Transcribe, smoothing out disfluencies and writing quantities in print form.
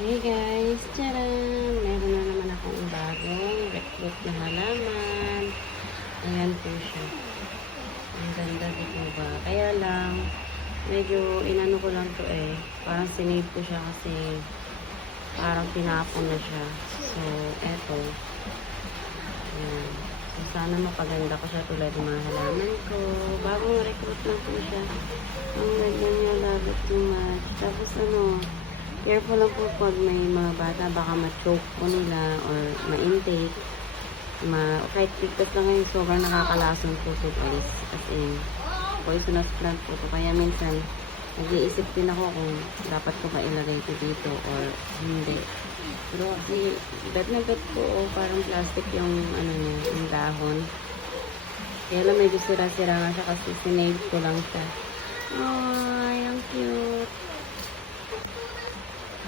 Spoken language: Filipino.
Hey guys, tcharam! Meron na naman akong bagong recruit na halaman. Ayan po siya. Ang ganda dito ba? Kaya lang, medyo inano ko lang to eh. Parang sinave ko siya kasi parang pinapon na siya. So, eto. Ayan. So, sana mapaganda ko siya tulad ng mga halaman ko. Bagong recruit lang po siya. Ang ganda niya, love it too much. Tapos careful lang po pag may mga bata, baka ma-choke po nila or ma-intake. Kahit tiktok lang ngayon, sobrang nakakalason po ito guys. As in, poisonous plant po ito. Kaya minsan, nag-iisip din ako kung dapat ko ba ilagay ito dito or hindi. Pero bet na bet po, parang plastic yung ano niya, yung dahon. Kaya lang medyo sira-sira nga siya kasi sinave ko lang siya. Ay, ang cute.